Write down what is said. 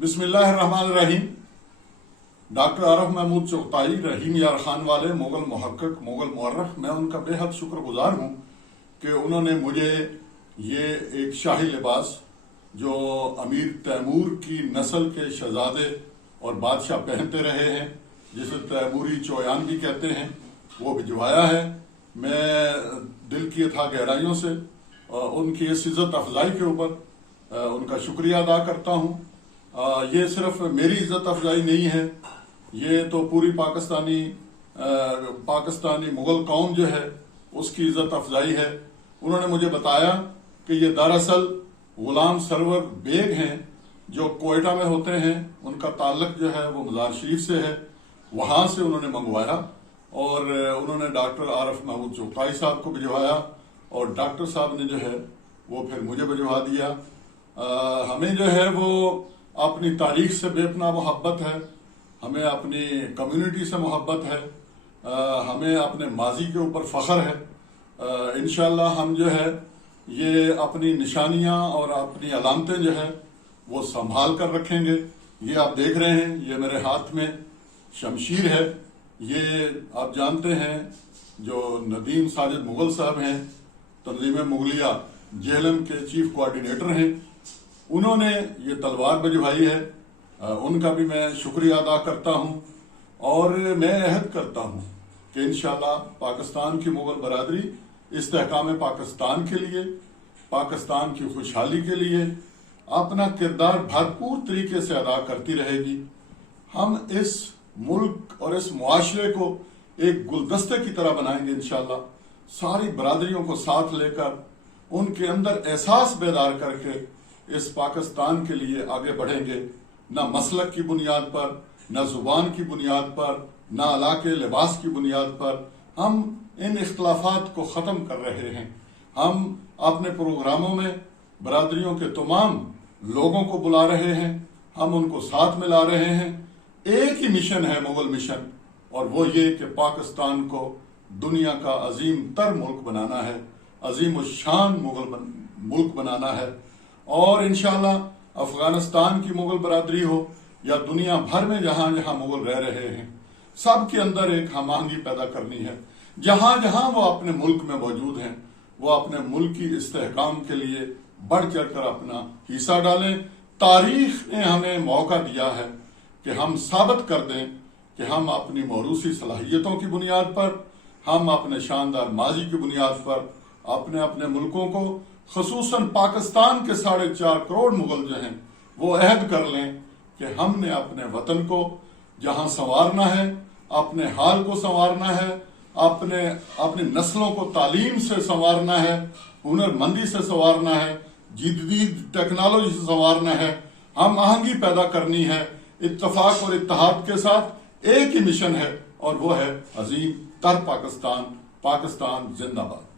बिस्मिल्लाह रहमान रहीम। Doctor आरफ महमूद चुगताई, रहीम यार खान वाले, मुगल मुहक्किक, मुगल मुअर्रिख, मैं उनका बेहद शुक्रगुजार हूँ कि उन्होंने मुझे ये एक शाही लिबास जो अमीर तैमूर की नस्ल के शहजादे और बादशाह पहनते रहे हैं, जिसे तैमूरी चौयान भी कहते हैं, वो भिजवाया है। मैं दिल की था गहराइयों से उनकी इस इज़्ज़त अफजाई के ऊपर उनका शुक्रिया अदा करता हूँ। ये सिर्फ मेरी इज़्ज़त अफजाई नहीं है, ये तो पूरी पाकिस्तानी मुगल कौम जो है उसकी इज़्ज़त अफजाई है। उन्होंने मुझे बताया कि ये दरअसल गुलाम सरवर बेग हैं जो कोयटा में होते हैं, उनका ताल्लुक जो है वो मज़ार शरीफ से है, वहाँ से उन्होंने मंगवाया और उन्होंने डॉक्टर आरफ महमूद चुगताई साहब को भिजवाया और डॉक्टर साहब ने जो है वो फिर मुझे भिजवा दिया। हमें जो है वो अपनी तारीख से बेपनाह मोहब्बत है, हमें अपनी कम्युनिटी से मोहब्बत है, हमें अपने माजी के ऊपर फ़ख्र है। इंशाअल्लाह हम जो है ये अपनी निशानियां और अपनी अलामतें जो है वो संभाल कर रखेंगे। ये आप देख रहे हैं, ये मेरे हाथ में शमशीर है। ये आप जानते हैं जो नदीम साजिद मुगल साहब हैं, तंजीम मुगलिया जेहलम के चीफ कोऑर्डिनेटर हैं, उन्होंने ये तलवार भिजवाई है। उनका भी मैं शुक्रिया अदा करता हूँ और मैं अहद करता हूँ कि इंशाअल्लाह पाकिस्तान की मुगल बरादरी इस्तेहकाम पाकिस्तान के लिए, पाकिस्तान की खुशहाली के लिए अपना किरदार भरपूर तरीके से अदा करती रहेगी। हम इस मुल्क और इस मुआशरे को एक गुलदस्ते की तरह बनाएंगे इंशाअल्लाह। सारी बरादरियों को साथ लेकर उनके अंदर एहसास बेदार करके इस पाकिस्तान के लिए आगे बढ़ेंगे। न मसलक की बुनियाद पर, न जुबान की बुनियाद पर, न इलाके लिबास की बुनियाद पर हम इन इख्तलाफात को ख़त्म कर रहे हैं। हम अपने प्रोग्रामों में बरादरियों के तमाम लोगों को बुला रहे हैं, हम उनको साथ में ला रहे हैं। एक ही मिशन है, मुगल मिशन, और वो ये कि पाकिस्तान को दुनिया का अजीम तर मुल्क बनाना है, अजीम शान मुल्क बनाना है। और इंशाअल्लाह अफगानिस्तान की मुगल बरादरी हो या दुनिया भर में जहां जहां मुगल रह रहे हैं, सब के अंदर एक हम-आहंगी पैदा करनी है। जहां जहां वो अपने मुल्क में मौजूद हैं, वो अपने मुल्क की इस्तेहकाम के लिए बढ़ चढ़ कर अपना हिस्सा डालें। तारीख ने हमें मौका दिया है कि हम साबित कर दें कि हम अपनी मौरूसी सलाहियतों की बुनियाद पर, हम अपने शानदार माजी की बुनियाद पर अपने अपने मुल्कों को, खसूसन पाकिस्तान के 4.5 करोड़ मुगल जो हैं, वो अहद कर लें कि हमने अपने वतन को जहां संवारना है, अपने हाल को संवारना है, अपनी नस्लों को तालीम से संवारना है, हुनरमंदी से संवारना है, जदीद टेक्नोलॉजी से संवारना है, हम आहंगी पैदा करनी है। इत्तफाक और इत्तेहाद के साथ एक ही मिशन है और वो है अजीम तर पाकिस्तान। पाकिस्तान जिंदाबाद।